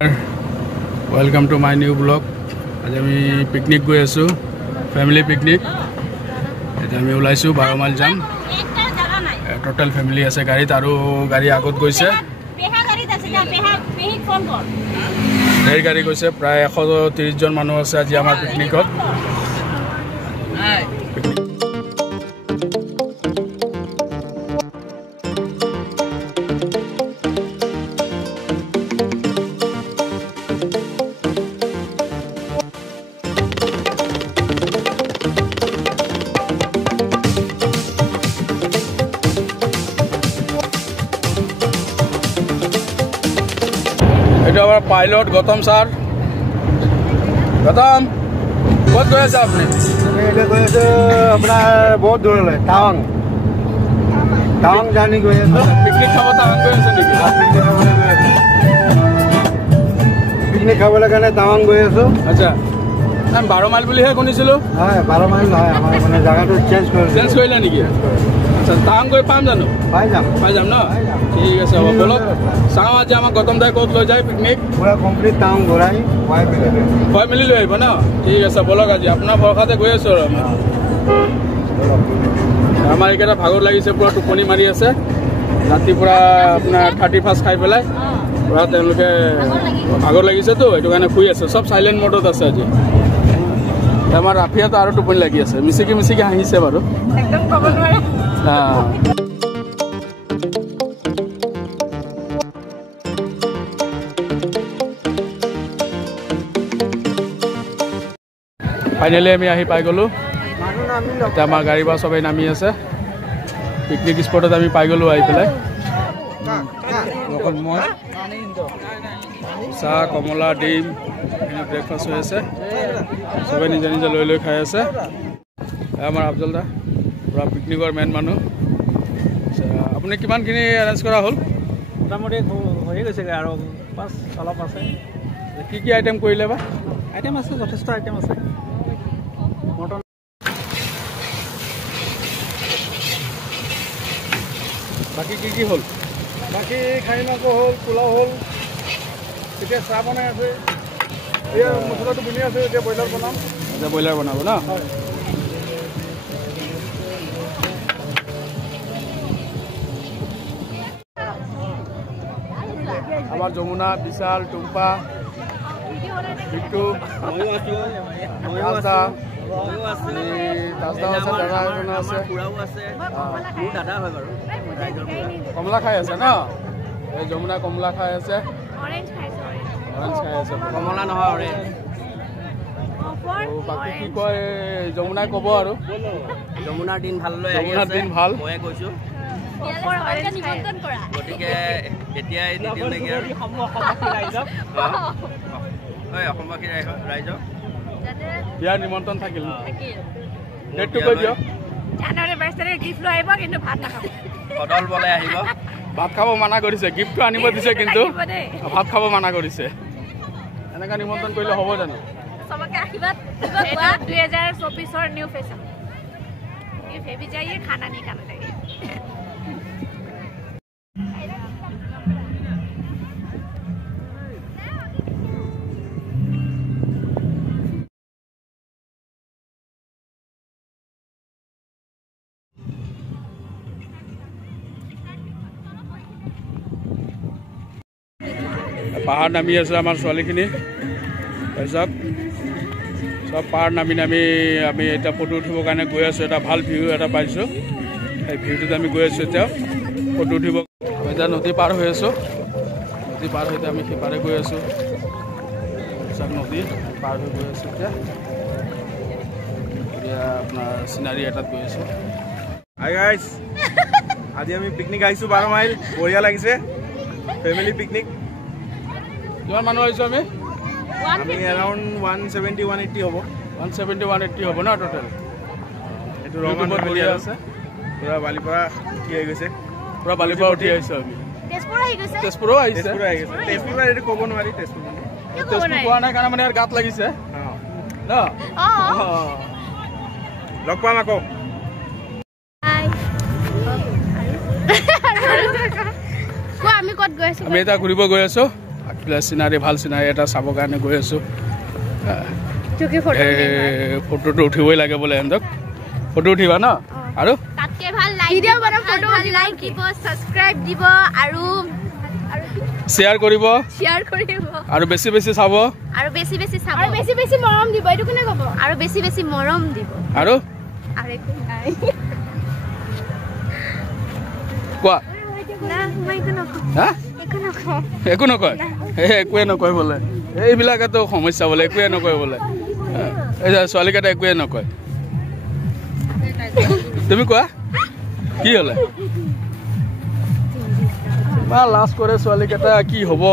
Welcome to my new blog. आज आम picnic गई आसो फैमिली पिकनिक। आम ओलाइसो 12 माइल जाम। टोटल फैमिली आसे गाड़ीत और गाड़ी आगत गई ढेर गाड़ी गई प्राय 130 जन मानुह आछे आज आमार पिकनिकत। এটা আমার পাইলট গৌতম স্যার। গৌতম কত গৈ আছে আপনি? এটা গৈ আছে আপনার বহুত দূরলে টাৱাং জানি গৈ আছে। পিকনিক খাব টাৱাং গৈ আছে নেকি? পিকনিক খাবলৈ কাৰণে টাৱাং গৈ আছো। আচ্ছা, আমি 12 মাইল বুলিহে শুনিছিলো। হয় 12 মাইল নহয়, আমাৰ মানে জায়গাটো চেঞ্জ কৰিলা নেকি? আচ্ছা, টাৱাং গৈ পাম জানো? পাই যাম ন? ঠিক আছে, হ'ব বলক চাওঁ আজি আমাক গৌতম দাই ক'ত লৈ যায় পিকনিক। পুৰা কমপ্লিট টাৱাং ঘূৰাই খুৱাই মেলি লৈ আহিব ন? ঠিক আছে বলক, আজি আপোনাৰ ভৰসাতে গৈ আছো। আৰু আমাৰ এইকেইটা ভাগৰ লাগিছে, পুৰা টোপনি মাৰি আছে। ৰাতি পুৰা আপোনাৰ 31 খাই পেলাই পুৰা তেওঁলোকে ভাগৰ লাগিছেতো, সেইটো কাৰণে শুই আছে। চব চাইলেণ্ট মোডত আছে আজি। আমাৰ ৰাফিয়াতো আৰু টোপনি লাগি আছে, মিচিকি হাঁহিছে বাৰু। ফাইনেলি আমি আহি পাই গ'লো। এতিয়া আমাৰ গাড়ী বা সবেই নামি আছে। পিকনিক স্পটত আমি পাই গ'লো আহি পেলাই। মই চাহ, কমলা, ডিম ব্ৰেকফাষ্ট হৈ আছে। সবে নিজে নিজে লৈ খাই আছে। আমাৰ আফজল দা পুৰা পিকনিকৰ মেইন মানুহ। আপুনি কিমানখিনি এৰেঞ্জ কৰা হ'ল? মোটামুটি হৈ গৈছে আৰু অলপ আছে। কি কি আইটেম কৰিলে বা? আইটেম আছে, যথেষ্ট আইটেম আছে। বাকী কি হ'ল? বাকী খাহী মাংস হ'ল, পোলাও হ'ল, এতিয়া চাহ বনাই আছে। এতিয়া মছলাটো বনি আছে, এতিয়া ব্ৰইলাৰ বনাম। এতিয়া ব্ৰইলাৰ বনাব ন? হয়। আমাৰ যমুনা, বিশাল, টুম্পা, বিট্টু, তাজদা আছে, দাদা হয় বাৰু। কমলা খাই আছে ন? এই যমুনা কমলা খাই আছে, অৰেঞ্জ খাই আছে। কমলা নহয়, অৰেঞ্জ। বাকী কি কয় যমুনাই ক'ব আৰু। যমুনাৰ দিন ভাললৈ আহি যমুনাৰ আছে। দিন ভাল। ময়ে কৈছোঁ, গতিকে এতিয়াই নিদিওঁ নেকি আৰু। অসমবাসী ৰাইজক বিয়াৰ নিমন্ত্ৰণ থাকিল। ডেটটো কৈ দিয়ক। জানুৱাৰী 22 তাৰিখে গিফ্ট লৈ আহিব, কিন্তু ভাত নাখাব। সদল বলে আহিব। ভাত খাব মানা কৰিছে, গিফ্টটো আনিব দিছে কিন্তু ভাত খাব মানা কৰিছে। এনেকুৱা নিমন্ত্ৰণ কৰিলে হ'ব জানো? सबके आशीर्वाद 2024 न्यू फैशन। ये फेबी जाइए, खाना नहीं खाना चाहिए। পাহাৰ নামি আছে আমাৰ ছোৱালীখিনি। তাৰপিছত সব পাহাৰ নামি আমি এতিয়া ফটো উঠিবৰ কাৰণে গৈ আছোঁ। এটা ভাল ভিউ এটা পাইছোঁ, সেই ভিউটোত আমি গৈ আছোঁ। এতিয়া ফটো উঠিব। এতিয়া নদী পাৰ হৈ আছোঁ। নদী পাৰ হৈ আমি সিপাৰে গৈ আছোঁ। চব নদী পাৰ হৈ গৈ আছোঁ। এতিয়া আপোনাৰ চিনাৰী এটাত গৈ আছোঁ। হাই গাইজ, আজি আমি পিকনিক আহিছোঁ 12 মাইল। বঢ়িয়া লাগিছে, ফেমিলি পিকনিক। কিমান মানুহ আহিছোঁ আমি? আমি এৰাউণ্ড 170-180 হ'ব। 170-180 হ'ব ন টোটেল? এইটো ৰঙা বঢ়িয়া আছে। পুৰা বালিপাৰা উঠি আহি গৈছে। পুৰা বালিপাৰা উঠি আহিছোঁ আমি। তেজপুৰো আহিছে। তেজপুৰ এইটো ক'ব নোৱাৰি। তেজপুৰ পোৱা নাই কাৰণে মানে গাত লাগিছে ন? লগ পাম আকৌ। আমি এটা ঘূৰিব গৈ আছো। এইফালে চিনাৰী ভাল চিনাৰী এটা চাবৰ কাৰণে গৈ আছোঁ ফটোটো উঠিবই লাগে বোলে সিহঁতক ফটো উঠিবা ন আৰু শ্বেয়াৰ কৰিব আৰু বেছি বেছি চাব আৰু কোৱা একো নকয় একোৱে নকয় বোলে এইবিলাকেতো সমস্যা বোলে একোৱে নকয় বোলে এই ছোৱালীকেইটা একোৱে নকয় তুমি কোৱা কি হ'লে লাজ কৰে ছোৱালীকেইটা কি হ'ব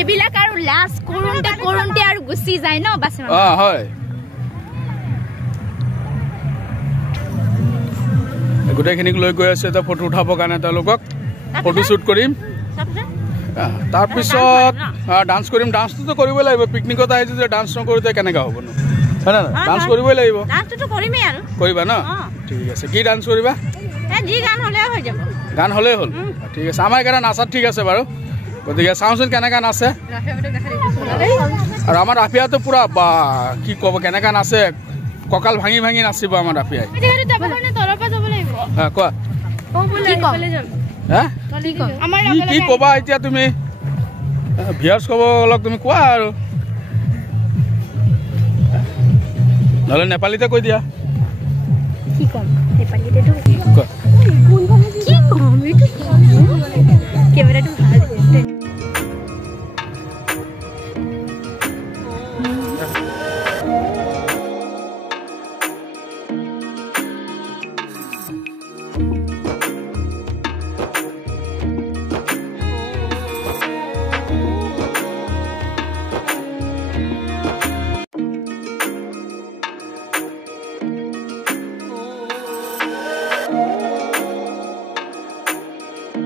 এইবিলাক আৰু লাজ কৰোঁতে আৰু গুচি যায় ন বাছ হয় গোটেইখিনিক লৈ গৈ আছোঁ এটা ফটো উঠাবৰ কাৰণে তেওঁলোকক ফটো শ্বুট কৰিম তাৰপিছত ডান্স কৰিম ডান্সটোতো কৰিবই লাগিব পিকনিকত আহিছোঁ যে ডান্স নকৰোঁতে কেনেকৈ হ'বনো হয় নহয় ডান্স কৰিবই লাগিব কৰিবা ন ঠিক আছে কি ডান্স কৰিবা গান হ'লেই হ'ল ঠিক আছে আমাৰ এইকেইটা নাচাত ঠিক আছে বাৰু গতিকে চাওঁচোন কেনেকৈ নাচে আৰু আমাৰ ৰাফিয়াটো পূৰা বা কি ক'ব কেনেকৈ নাচে কঁকাল ভাঙি ভাঙি নাচিব আমাৰ ৰাফিয়াই কোৱা কি ক'বা এতিয়া তুমি ভিউৱাৰ্ছ ক'ব অলপ তুমি কোৱা আৰু নহ'লে নেপালীতে কৈ দিয়া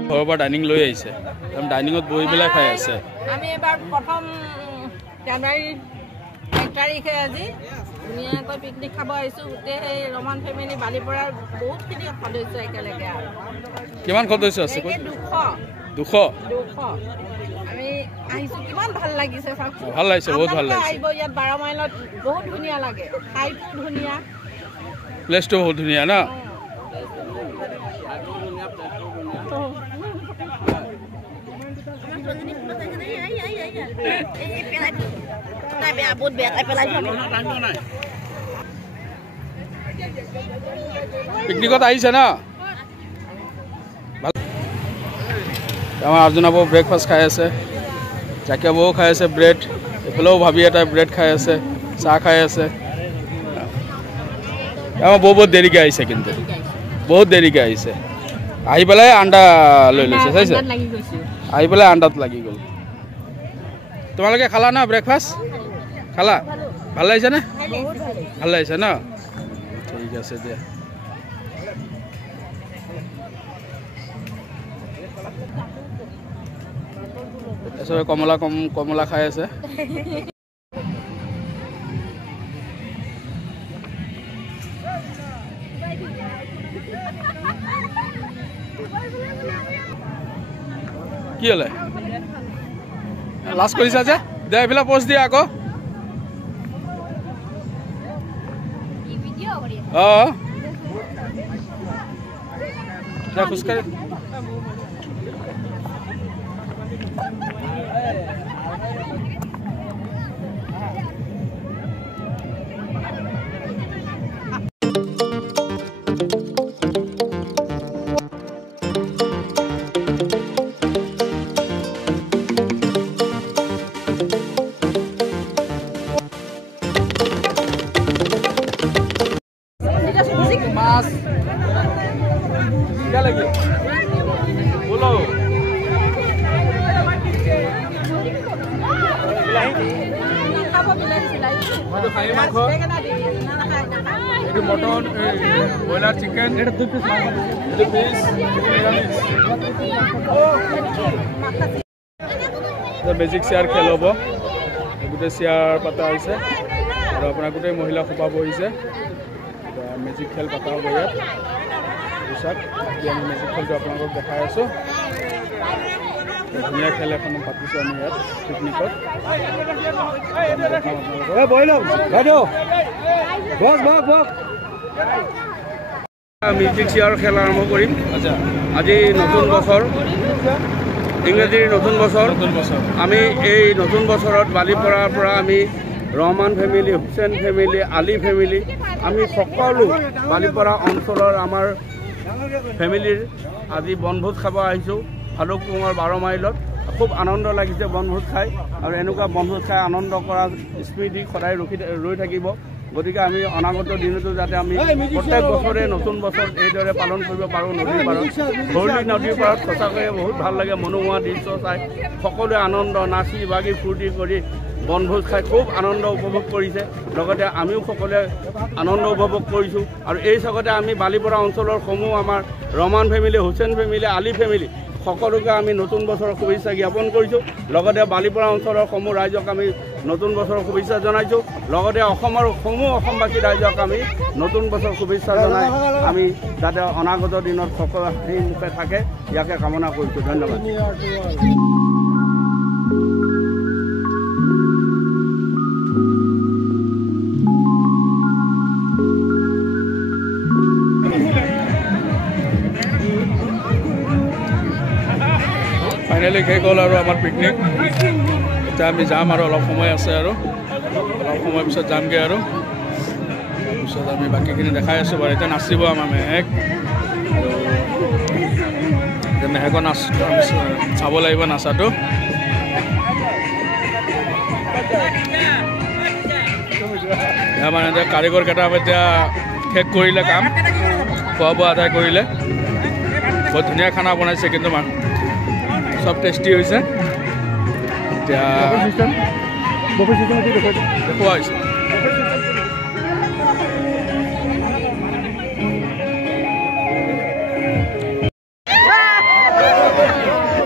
ঘৰৰ পৰা ডাইনিং লৈ আহিছে ডাইনিঙত বহি পেলাই খাই আছে আমি এবাৰ প্ৰথম জানুৱাৰী 1 তাৰিখে আজি ধুনীয়াকৈ পিকনিক খাব আহিছোঁ গোটেই সেই ৰমান ফেমিলি বালিপৰাৰ বহুতখিনি সদস্য একেলগে আৰু কিমান সদস্য আছে 200 আমি আহিছোঁ কিমান ভাল লাগিছে ভাল লাগিছে বহুত ভাল লাগিছে আহিব ইয়াত 12 মাইলত বহুত ধুনীয়া লাগে ঠাইটো ধুনীয়া প্লেচটো বহুত ধুনীয়া ন পিকনিকত আহিছে ন আমাৰ অৰ্জুনা বৌ ব্ৰেকফাষ্ট খাই আছে জাকিয়া বৌ খাই আছে ব্ৰেড এইফালেও ভাবি এটা ব্ৰেড খাই আছে চাহ খাই আছে আমাৰ বৌ বহুত দেৰিকৈ আহিছে কিন্তু বহুত দেৰিকৈ আহিছে আহি পেলাই আণ্ডা লৈ লৈছে চাইছে আহি পেলাই আণ্ডাত লাগি গ'ল তোমালোকে খালা ন ব্ৰেকফাষ্ট খালা ভাল লাগিছেনে ভাল লাগিছে ন ঠিক আছে দিয়া চবে কমলা খাই আছে কি হ'লে লাজ কৰিছা যে দে এইফালে পোষ্ট দিয়া আকৌ খোজকাঢ়ি মাছ क्या लगी बोलो mutton broiler chicken 2 piece magic chair खेल हम गोटे चेयर पता और अपना गोटे महिला खोपा बहिसे मेजिक खेल पता हम इतना मेजिक खेल तो अपना देखा ধুনীয়া খেল এখন পাতিছোঁ আমি ইয়াত পিকনিকত। মিউজিক চেয়াৰ খেল আৰম্ভ কৰিম। আজি নতুন বছৰ, ইংৰাজীৰ নতুন বছৰ। আমি এই নতুন বছৰত বালিপৰাৰ পৰা আমি Rahman family, Hussain family, Ali family, আমি সকলো বালিপৰা অঞ্চলৰ আমাৰ ফেমিলিৰ আজি বনভোজ খাব আহিছোঁ ভালুকপুঙৰ 12 মাইলত। খুব আনন্দ লাগিছে বনভোজ খাই, আৰু এনেকুৱা বনভোজ খাই আনন্দ কৰা স্মৃতি সদায় ৰৈ থাকিব। গতিকে আমি অনাগত দিনতো যাতে আমি প্ৰত্যেক বছৰে নতুন বছৰ এইদৰে পালন কৰিব পাৰোঁ। নদীৰ পাৰত, ভৰলী নদীৰ পাৰত সঁচাকৈয়ে বহুত ভাল লাগে। মনোমোহা দৃশ্য চাই সকলোৱে আনন্দ, নাচি বাগি ফূৰ্তি কৰি বনভোজ খাই খুব আনন্দ উপভোগ কৰিছে। লগতে আমিও সকলোৱে আনন্দ উপভোগ কৰিছোঁ। আৰু এই চকতে আমি বালিপৰা অঞ্চলৰ সমূহ আমাৰ Rahman family, Hussain family, Ali family সকলোকে আমি নতুন বছৰৰ শুভেচ্ছা জ্ঞাপন কৰিছোঁ। লগতে বালিপৰা অঞ্চলৰ সমূহ ৰাইজক আমি নতুন বছৰৰ শুভেচ্ছা জনাইছোঁ। লগতে অসমৰ সমূহ অসমবাসী ৰাইজক আমি নতুন বছৰ শুভেচ্ছা জনাই আমি যাতে অনাগত দিনত সকলো হাঁহি মুখে থাকে ইয়াকে কামনা কৰিছোঁ। ধন্যবাদ। ফাইনেলি শেষ হ'ল আৰু আমাৰ পিকনিক। এতিয়া আমি যাম আৰু অলপ সময় আছে, আৰু অলপ সময় পিছত যামগৈ। আৰু তাৰপিছত আমি বাকীখিনি দেখাই আছোঁ বাৰু। এতিয়া নাচিব আমাৰ মেহেক, আৰু এতিয়া মেহেকৰ নাচ চাব লাগিব নাচাটো। এতিয়া মানে এতিয়া কাৰিকৰকেইটা এতিয়া শেষ কৰিলে কাম, খোৱা বোৱা আদায় কৰিলে। বহুত ধুনীয়া খানা বনাইছে, কিন্তু সব টেষ্টি হৈছে। এতিয়া দেখুওৱা হৈছে।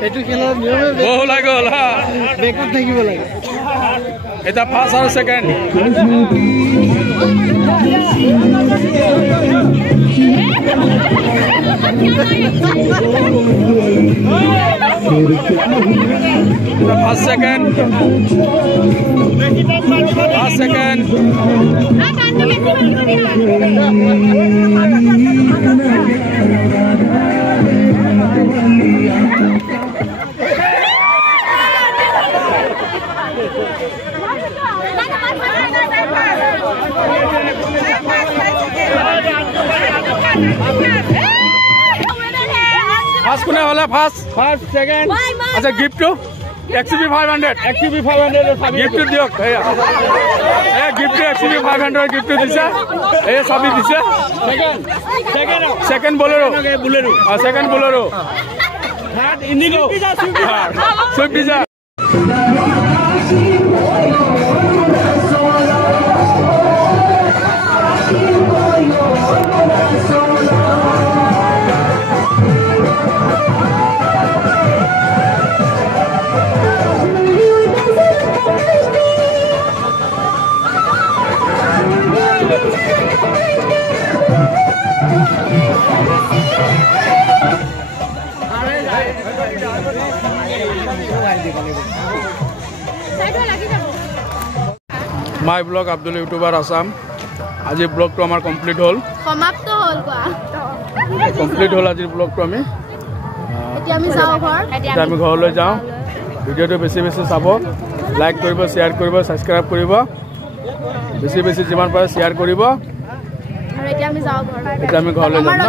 এইটো খেলৰ নিয়মে ওলাই গ'ল হা, বেকআপ থাকিব লাগে। এটা ফাৰ্ষ্ট আৰু ছেকেণ্ড। First second. First কোনে হলে? First second. আচ্ছা গিফট XCB 500 গিফট দিয়ক। গিফট XCB 500 গিফট দিছে, এই চাবি দিছে। Second Bolero, second Bolero, Swift Dzire. My blog Abdul YouTuber Assam. আজি ব্লগটো আমার কমপ্লিট হল, সমাপ্ত হল। কমপ্লিট হল আজিৰ ব্লগটো। আমি এতিয়া আমি ঘৰলৈ যাওঁ। ভিডিঅ'টো বেছি বেছি চাব, লাইক কৰিব, শ্বেয়াৰ কৰিব, ছাবস্ক্ৰাইব কৰিব, বেছি বেছি যিমান পাৰে শ্বেয়াৰ কৰিব। এতিয়া আমি ঘৰলৈ যাম ন।